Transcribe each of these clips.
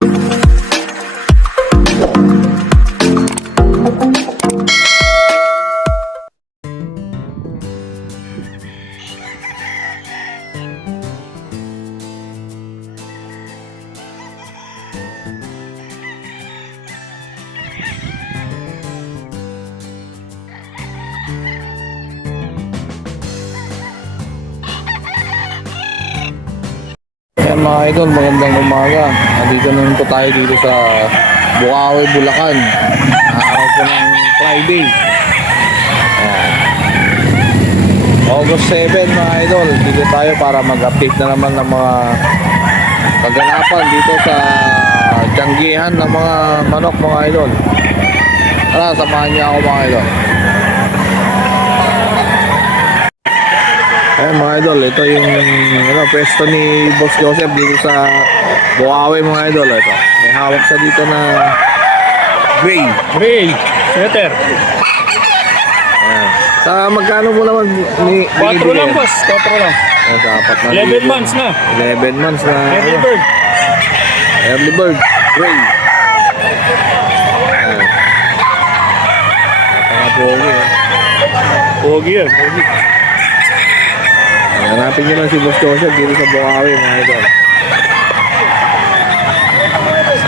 Ayan mga idol, magandang umaga. Nandito naman po tayo dito sa Bukawi, Bulacan. Araw po ng Friday. Ayan. August 7 mga idol. Dito tayo para mag-update na naman ng mga kaganapan dito sa tiyanggihan ng mga manok mga idol. Tara, samahan niya ako mga idol. Ayan mga idol, ito yung pwesto ni Boss Joseph dito sa Bukawi mga idol. Ito, may hawak siya dito na gray Sweater. Ayan. Sa magkano mo naman ni 4 lang boss, 4 lang. Ayan, sa 11 months na. 11 months na Early bird. early bird gray. Ayan. Napaka-pogi eh. Pogi yan, pogi. Hanapin nyo lang si Boss Joseph dito sa Bukawi mga idol.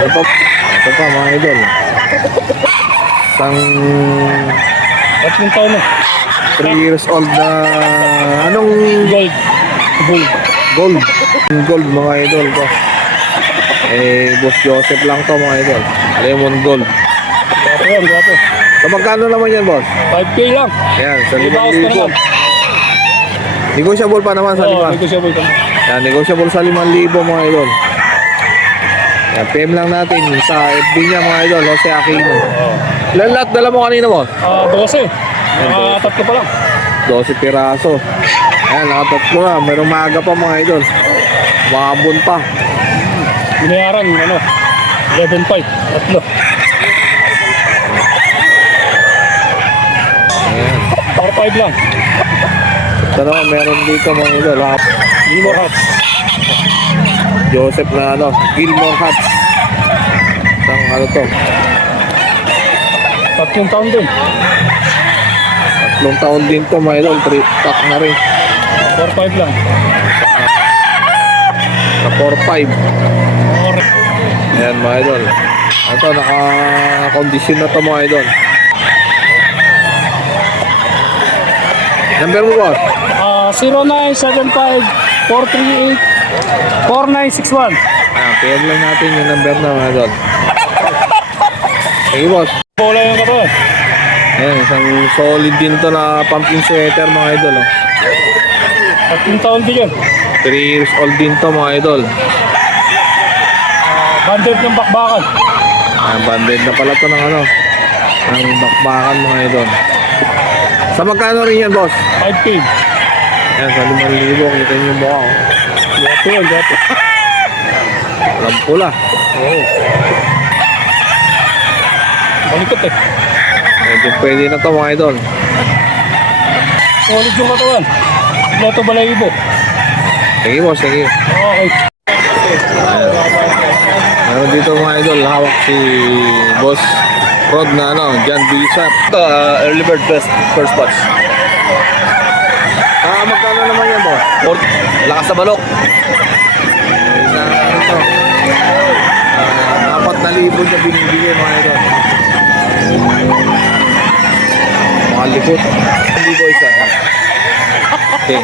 Ito pa mga idol. Isang At yung taon na. 3 years old na anong gold mga idol to. Boss Joseph lang to mga idol. Lemon gold. Gwapo yan, gwapo. So magkano naman yan boss? 5K lang. Yan, sa Ibawas pa 5,000. naman. Negotiable pa naman sa 5. Negotiable pa. Yan, negotiable sa 5,000 mga idol. Yan, PM lang natin sa FB niya mga idol, Jose Aquino. Ilan lahat dala mo kanina boss? 12. Tatlo pa lang. 12 piraso. Ayan, nakatatlo na. Merong maaga pa mga idol. Maabon pa. Binayaran, 11.5. Tatlo. Ayan. 4.5 lang. Ito naman, meron dito mga idol. Gilmore Hats. Joseph na Gilmore Hats. Isang to. Tatlong taon din. 3 taon din to mga idol. 3 pack na rin. 4.5 lang. Sa 4-5. Ayan mga idol. Ito, naka-condition na to mga idol. Number mo boss? 0975-438-4961. Ayan, PM lang natin yung number na mga idol. Hey boss. Bola yung katawan. Ayan, isang solid din to na pumpkin sweater mga idol. Tatlong taon din yun. 3 years old din to mga idol. Banded ng bakbakan. Banded na pala to ng ng bakbakan mga idol. Sa magkano rin yan boss? 5K. Ayan, sa 5,000. Kita nyo yung mukha oh. Gato yan, gato. Walang pula. Oo. Malikot eh. Pwede na to mga idol. Solid yung katawan. Kompleto balahibo. Sige boss, sige. Okay. Meron dito mga idol, hawak si Boss Rod na John Bishop. Ito, early bird first batch. Magkano naman yan boss? Lakas sa manok. Isang ito. 4,000 na binibigay mga idol. Mga likot. 1,000 isa. Okay.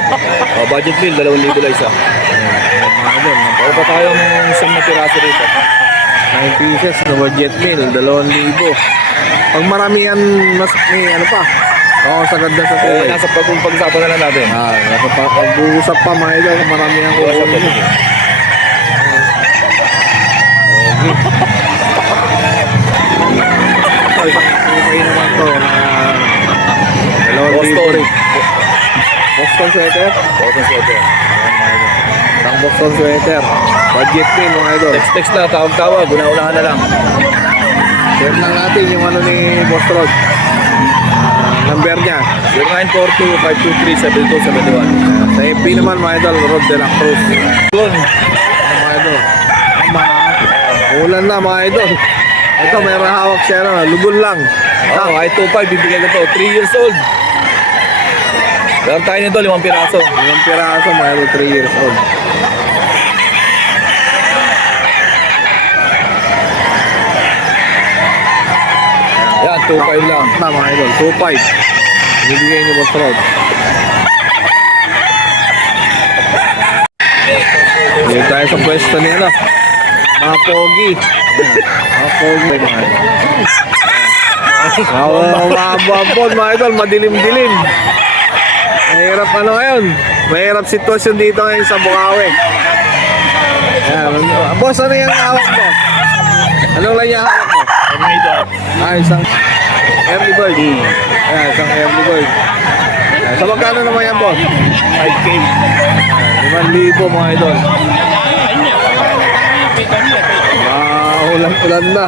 Budget meal, 2,000 lang isa. Mga idol. Ako pa tayong isang na piraso rito. 9 pieces na budget meal, 2,000. Pag marami yan, mas may pa. Oo, sagad na sa tuloy. Nasa pag-usapan na lang natin. Nasa pag-uusap pa mga idol kung marami yan kukunin. Okay. Okay naman to na 2,000. Boston sweater? Boston sweater. Isang Boston sweater. Budget meal mga idol. Text na, tawag-tawag. Una-unahan na lang. Share lang natin yung ni Boss Rod. Number niya 0942-523-7271. sa FB naman mga idol, Rod de la Cruz. Yun. Mga idol, Ulan na mga idol. Ito, mayroon hawak siya na. Lubol lang. Oo, kahit 2.5, bibigyan ko to. 3 years old. Meron tayo nito, 5 piraso. Yung piraso, mayroon 3 years old. Yan, 2.5 lang. Na mga idol, 2.5. Bibigyan niyo Boss Rod. Dito tayo sa pwesto ni ano. Mga pogi. Mga pogi. Mga idol. Mababon mga idol, madilim-dilim. Mahirap ano ngayon. Mahirap sitwasyon dito ngayon sa Bukawi. Ayan. Boss, ano yung hawak mo? Anong lang yung hawak mo? Isang early bird. Ayan, isang early bird. Ayan, so magkano naman yan, boss? 5K. 5,000 mga idol. Ulan na.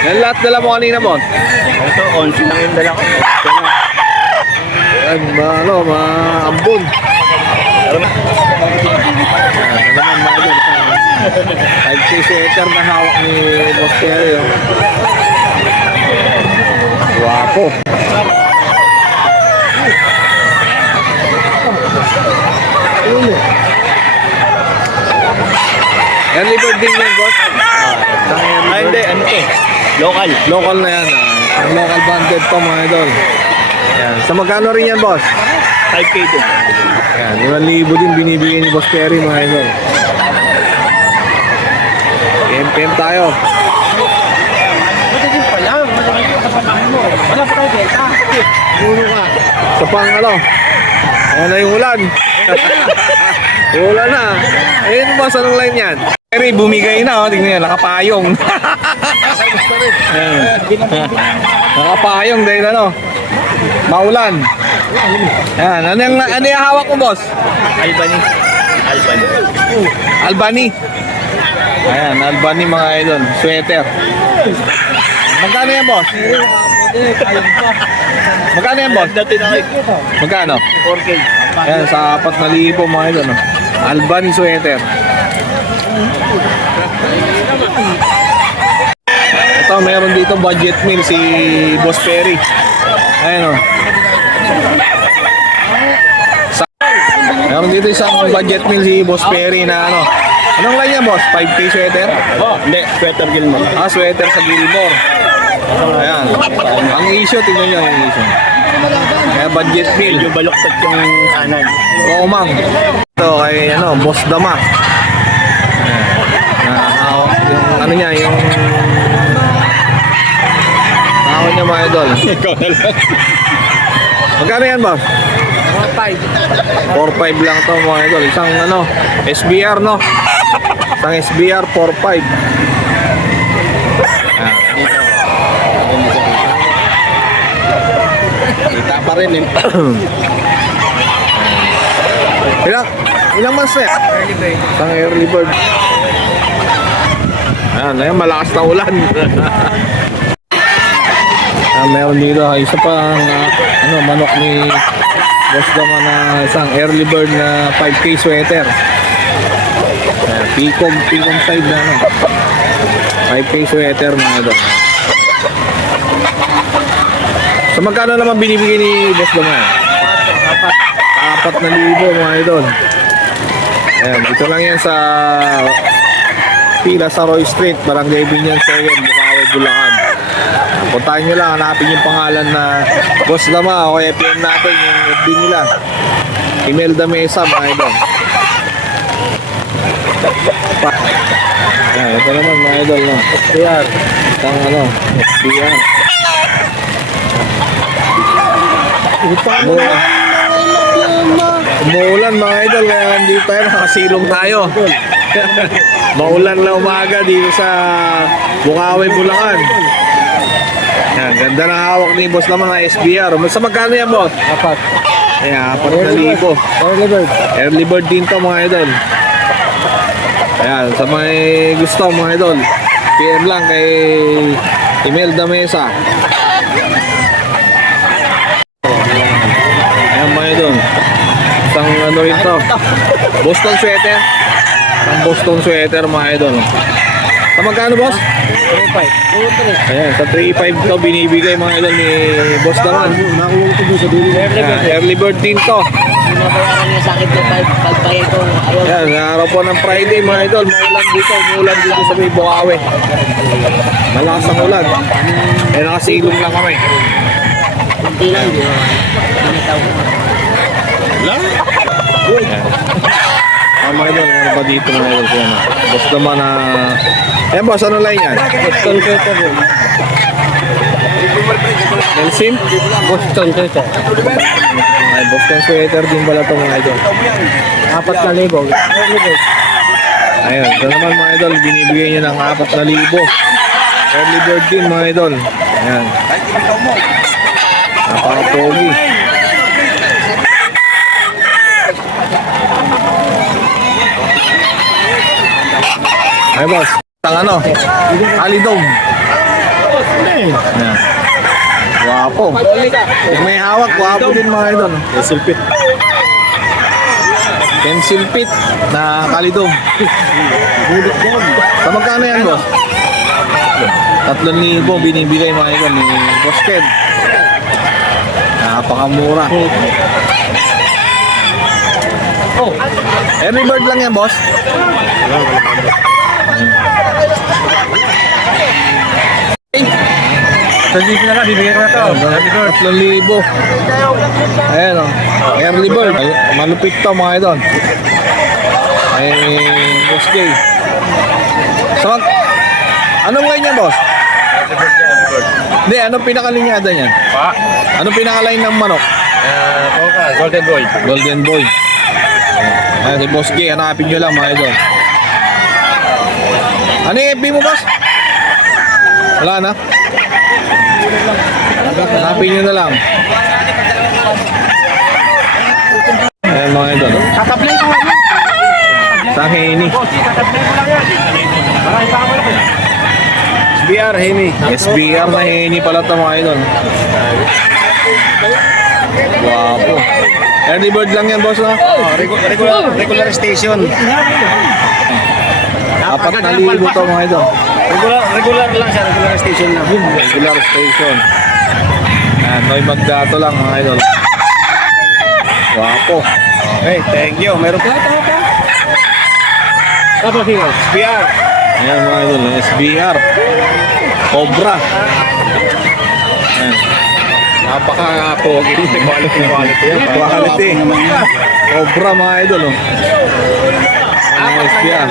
Yan lahat dala mo kanina, boss. Ito, 11 lang yung dala ko. Yan, maambon. Ayan, naman mga idol. 5K sweater na hawak ni Boss Terry. Oh. Guwapo. Early bird din yan, boss. Ay, hindi, ano to? Local. Local na yan. Ang local banded to, mga idol. Yan. Sa magkano rin yan, boss? 5K din. Yan. 5,000 din binibigay ni Boss Terry, mga idol. PM tayo. Puno ka. Sa pang ano? Ayan na yung ulan. Ulan na. Ayun boss, anong line yan? Terry, bumigay na, oh. Tingnan nyo, nakapayong. Ayan. Nakapayong dahil ano? Maulan. Ayan. Ano yung hawak mo, boss? Albany. Albany. Ayan, Albany mga idol. Sweater. Magkano yan, boss? Magkano yan, boss? Dati na kayo. Magkano? 4K. Ayan, sa 4,000 mga idol. No? Albany sweater. Ito, meron dito budget meal si Boss Perry. Ayan o. Meron dito isang budget meal si Boss Perry na ano. Anong line yan, boss? 5K sweater? Oh, hindi. Sweater Gilmore. Ah, sweater sa Gilmore. Ayan. Ang issue, tingnan nyo ang issue. Kaya budget meal. Medyo baluktot yung kanan. Oo, mang. Ito kay ano, Boss Dama. Yung ano niya, yung tawag niya mga idol. Ikaw na lang. Magkano yan, boss? 4.5 lang to mga idol. Isang ano, SBR no? Isang SBR 4.5. Kita pa rin eh. Ilang months na yan? Isang early bird. Ayan, malakas na ulan. Meron dito isa pa ano, manok ni Boss Dama na isang early bird na 5K sweater. Picom side na ano. 5K sweater mga idol. So magkano naman binibigay ni Boss Dama? 4,000 mga idol. Ayan, dito lang yan sa pila sa Roy Street, Barangay Binyan 7, Bukawi, Bulacan. Puntahan nyo lang, hanapin yung pangalan na Boss Dama o kaya PM natin yung FB nila. Imelda Mesa, mga idol. Ayan, ito naman mga idol, no? FBR. Itang ano, FBR. Umuulan mga idol, kaya hindi tayo nakasilong tayo. Maulan na umaga dito sa Bukawi, Bulacan. Yan, ganda na hawak ni Boss naman na SBR. Sa magkano yan, boss? 4. Ayan, 4,000. Early bird. Early bird din to mga idol. Ayan, sa may gusto mga idol, PM lang kay Imelda Mesa. Ayan mga idol. Isang ano rin to, Boston sweater. Ang Boston sweater mga idol. Sa magkano boss? 3.5. Ayan, sa 3.5 to binibigay mga idol ni Boss Daman. Nakuha ko doon sa dulo. Early bird din to. Binabayaran niya sa akin ito, pagbayad ko, ayaw. Ayan, sa araw po ng Friday mga idol, umulan dito sa may Bukawi. Malakas ang ulan. Eh nakasilong lang kami. Kunti lang, di ba? Binitaw ko. Ayan. Mga idol, ano ba dito mga idol? Ayan, Boss Daman na... Ayan boss, ano line yan? Boston sweater yun. Nelsim? Boston sweater. Ay, Boston sweater din pala ito mga idol. 4,000. Ayun, ito naman mga idol, binibigay niya ng 4,000. Early bird din mga idol. Ayan. Napaka-pogi. Ay boss, ang ano? Alidog. Ayan. Wapo. Yung may hawak, wapo din mga idol. Silpit. Pencil pit na kalidog. Sa magkano yan, boss? 3,000 binibigay mga idol ni Boss Ken. Napakamura. Oh, early bird lang yan, boss. Sa jeep na lang, bibigyan ko na to. 3,000. Ayan o. Early bird. Ay, malupit to mga idol. Ay, Boss Jay. So, anong line niya, boss? Hindi, anong pinakalinyada niyan? Pa? Anong pinakaline ng manok? Golden boy. Golden Boy. Ayan, si Boss Jay. Hanapin nyo lang mga idol. Ano yung FB mo, boss? Wala na? Hanapin nyo na lang. Ayan mga idol. Tatablay ko lang yan. Sa Heni. Tatablay ko lang yan. Marami pa ako lang. SBR, Hemi. SBR na Heni pala ito mga idol. Wapo. Early bird lang yan, boss na. Regular station. 4,000 to mga idol. Regular lang siya, regular station lang. Regular station. Ayan, Noy Magdato lang mga idol. Wapo. Okay, thank you. Meron pa. Tapos yun. SBR. Ayan mga idol, SBR. Cobra. Ayan. Napaka-pogi. Quality yan. Quality. Cobra mga idol. Oh. Ayan, SBR.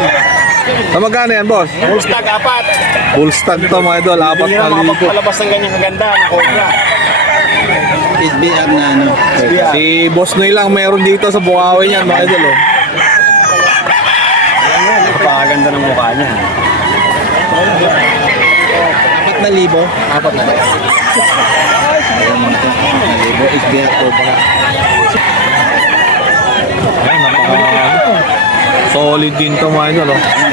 Sa magkano yan, boss? Full stack, 4. Full stack to mga idol, Hindi na 4,000. makapagpalabas ng ganyang kaganda ng Cobra. SBR na ano? SBR. Si Boss Noy lang meron dito sa Bukawi niyan mga idol. Oh. Napakaganda ng mukha niya. 4,000? 4,000. SBR Cobra. Ayan, solid din to mga idol. Oh. Ayan,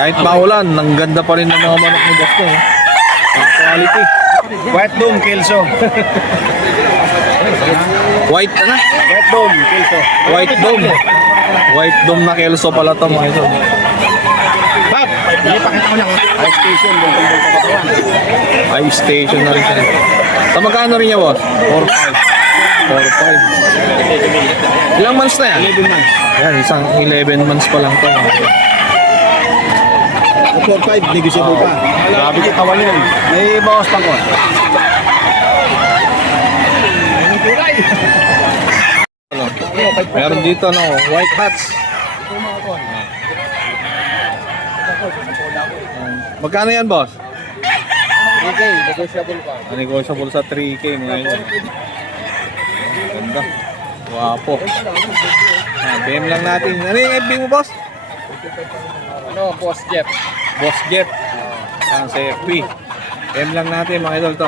kahit maulan, ang ganda pa rin ng mga manok ni Boss Noy. Ang quality. White Dome, Kelso. White na? White Dome, Kelso. White Dome. White Dome na Kelso pala to mga idol. Pap, ipakita ko lang. High station, bultong-bultong katawan. High station na rin siya. Sa magkano rin niya, boss? 4,500. 4,500. Ilang months na yan? 11 months. Yan, isang 11 months pa lang to. 4,500, negosyable pa. Grabe katawan yan. May bawas pang ko. Meron dito, no, white hats. Magkano yan, boss? 3K, negotiable pa. Negotiable sa 3K mga yun. Ganda. Wapo. BM lang natin. Ano yung FB mo, boss? Ano, Boss Jeff? Boss Jeff. Ang sa FB. BM lang natin mga idol to.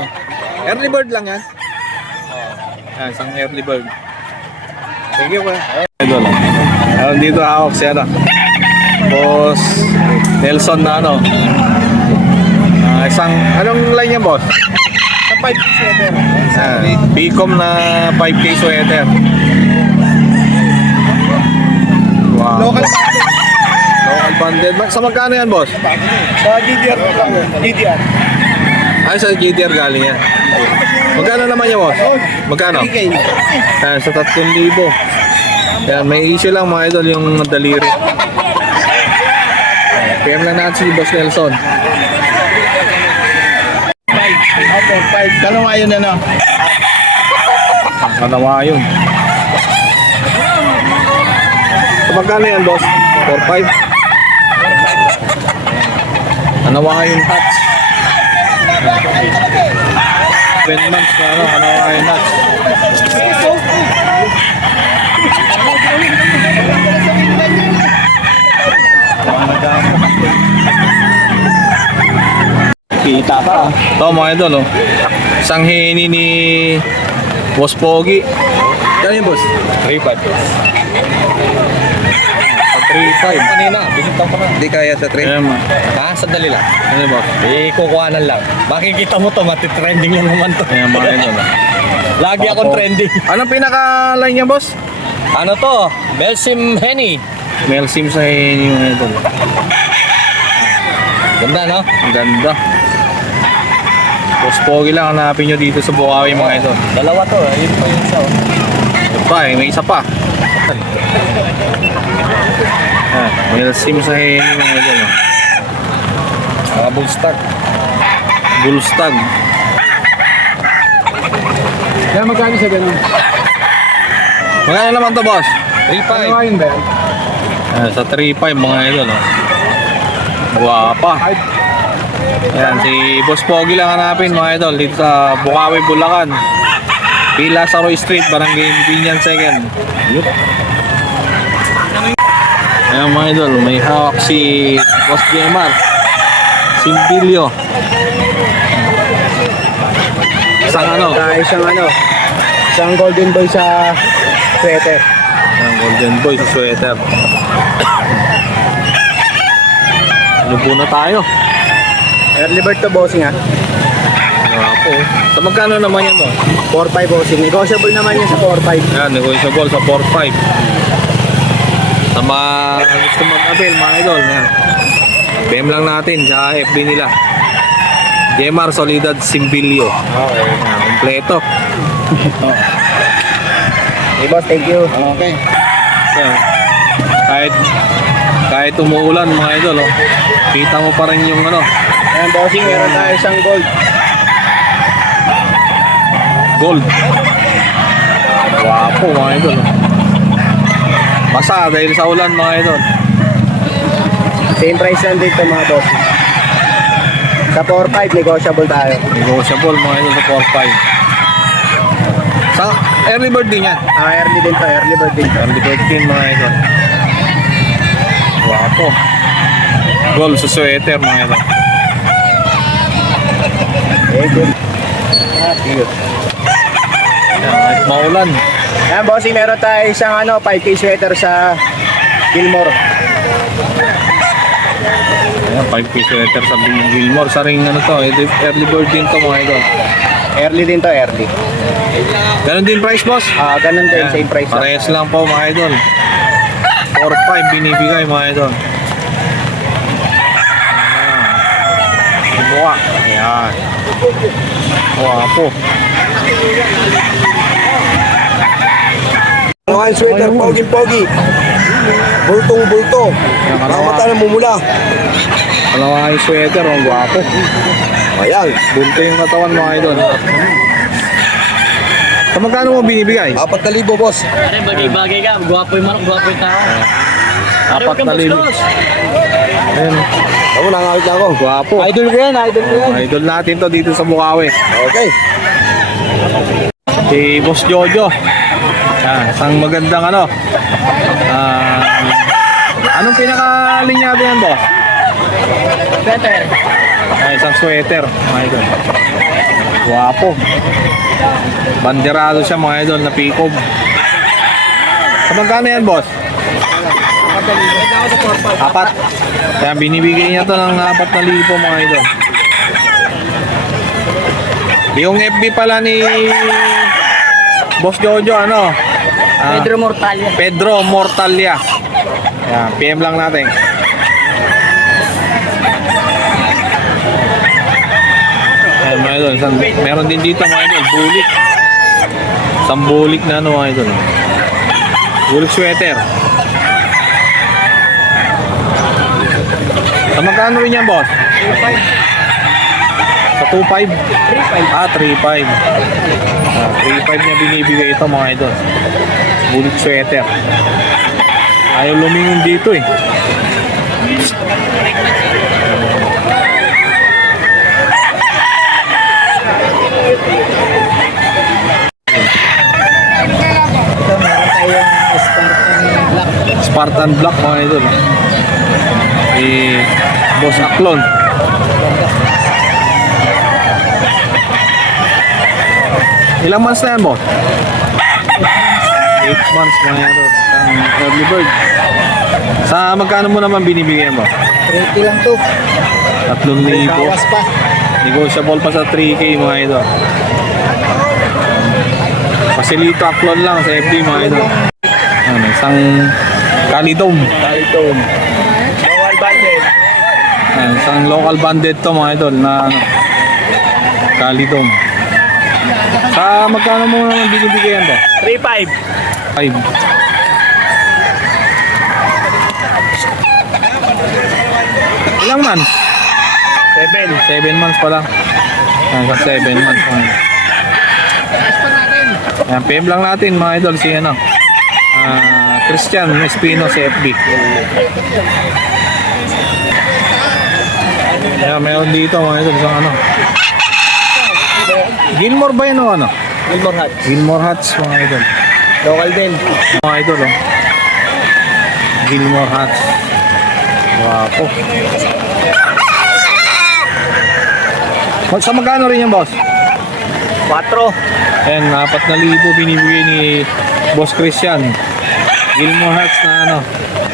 Early bird lang yan. Yan, isang early bird. Thank you, kuya. Idol. Ayun, dito hawak siya na. Boss Nelson na ano. Isang, anong line yan, boss? Sa 5 sweater. Bicom na 5K sweater. Wow. Local pattern. Local banded. Sa magkano yan, boss? Sa GDR lang. GDR. Ay, sa GDR galing yan. Magkano naman yan, boss? Magkano? 3K. Ayan, sa 3,000. Ayan, may issue lang mga idol yung daliri. Ayan, PM lang natin si Boss Nelson. Okay, 5. Dalawa yun ano. Kanawa yun. So, magkano yan, boss? 4,500. Kanawa yung hats. 20 months na ano, kanawa yung hats. Kita ka. Ito mga idol, oh. Isang hini ni Boss Pogi. Kano yun, boss? 3-5. Sa 3,500. Kanina, binitaw ko na. Hindi kaya sa 3. Ayan, ma. Ha? Sandali lang. Ano boss? Kukuhanan lang. Makikita mo to, matitrending lang naman to. Ayan mga idol, oh. Lagi akong trending. Anong pinaka-line niya, boss? Ano to? Belsim Henny. Mel Sim sa hini mga idol. Ganda, no? Ang ganda. Boss Pogi lang hanapin nyo dito sa Bukawi mga idol. Dalawa to. Ayun pa yung isa. Ito pa eh, may isa pa. Ah, Mel Sim sa hini mga idol. Oh. Mga bullstock. Bullstag. Kaya magkano siya ganun? Magkano naman to, boss? 3-5. yun ba yan? Ah, sa 3,500 mga idol. Oh. Guwapa. Ayan, si Boss Pogi lang hanapin mga idol dito sa Bukawi, Bulacan. Pila sa Roy Street, Barangay Binyan 2nd. Ayan mga idol, may hawak si Boss Jemar Simbilio. Isang ano? Isang golden boy sa sweater. Ayan, Golden Boy sa sweater. Lubo na tayo. Early bird to bossing ha. Ako. Sa magkano naman yan to? 4-5 bossing. Negotiable naman yan sa 4-5. Ayan, negotiable sa 4,500. Sa mga gusto mag-avail mga idol, ayan. PM lang natin sa FB nila. Jemar Solidad Simbilio. Okay. Ayan, kompleto. Hey boss, thank you. Okay. Ayan. Kahit umuulan mga idol, oh, kita mo pa rin yung ano, Ayan bossing, meron tayo isang gold. gold. Wapo mga idol. Oh. Basa dahil sa ulan mga idol. Same price lang dito mga boss. Sa 4-5, negotiable tayo. Negotiable mga idol sa 4,500. Sa early bird din yan. Early din to, early bird din to. Early bird din mga idol. Wapo. Gold sa sweater mga idol. Thank you. Cute. Ayan, kahit maulan. Ayan bossing, meron tayo isang 5K sweater sa Gilmore. Ayan, 5 piece sweater sa Gilmore. Sa ring ano to, early bird din to mga idol. Early din to, early. Ganon din price, boss? Ganun din, Ayan, same price. lang. Parehas lang po mga idol. 4,500 binibigay mga idol. Ayan. Buka. Ayan. Wapo. Mga sweater, pogi-pogi. Bultong-bulto. Mga mata na mumula. Kalawang yung sweater, ang gwapo. Ayan, Bunto yung katawan mga idol. Sa magkano mo binibigay? 4,000 boss. Pare, bagay-bagay ka. Gwapo yung manok, gwapo yung tao. Pare, huwag kang 4,000. bastos. Ayun. Ako, nangawit na ako. Gwapo. Idol ko yan, idol ko yan. Idol natin to dito sa Bukawi. Okay. Si Boss Jojo. Isang magandang ano. Anong pinaka-linyado yan, boss? Better. Isang sweater, mga idol. Wapo. Banderado siya, mga idol, na pikob. Sa magkano yan, boss? Apat. Kaya binibigay niya to ng 4,000, mga idol. Yung FB pala ni Boss Jojo, ano? Pedro Mortalia. Pedro Mortalia. Yan, PM lang natin. Meron din dito mga idol, bulik. Isang bulik na ano mga idol. Bulik sweater. Sa magkano rin yan, boss? 2.5. Sa 2.5? 3.5. Ah, 3.5. 3.5 niya binibigay ito mga idol. Bulik sweater. Ayaw lumingon dito eh. Ito, meron tayong Spartan Black. Spartan Black mga idol. Boss Aklon. Ilang months na yan, boss? 8 months mga idol. Ang early bird. Sa magkano mo naman binibigyan mo? 30 lang to. 3,000. Bawas pa. Negotiable pa sa 3K mga idol. Pasilito Aklon lang sa FB mga idol. Ano, isang kalidom. Kalitom. Bawal banded. Isang local banded to mga idol na ano, kalidom. Sa magkano mo naman binibigyan ba? 3.5. 5. Ilang months? 7 months pa lang. Sa 7 months pa lang. Ayan, PM lang natin mga idol si ano, Christian Espino sa FB. Ayan, meron dito mga idol isang ano. Gilmore ba yun o ano? Gilmore Hats. Gilmore Hats mga idol. Local din. Mga idol oh. Gilmore Hats. Wapo. Sa magkano rin yung boss? 4. Ayan, 4,000 binibigay ni Boss Christian. Gilmore Hats na ano,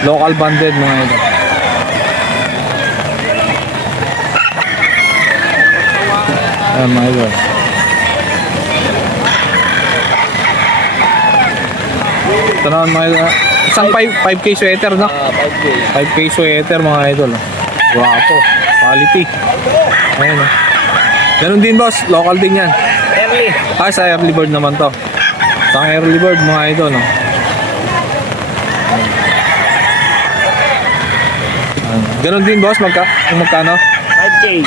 local banded mga idol. Ayan mga idol. Ito naman mga idol. Isang 5K sweater no? 5K. 5K sweater mga idol. Wapo. Quality. Ayan oh. Ganun din boss, local din yan. Early. Sa early bird naman to. Sa early bird mga idol no? Ganun din boss, magkano? 5K.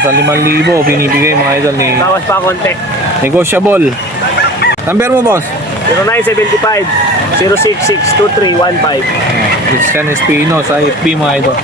Sa 5,000 binibigay mga idol ni Bawas pa konti. Negotiable. Number mo boss? 0975 066 2315. Christian Espino sa FB mga idol.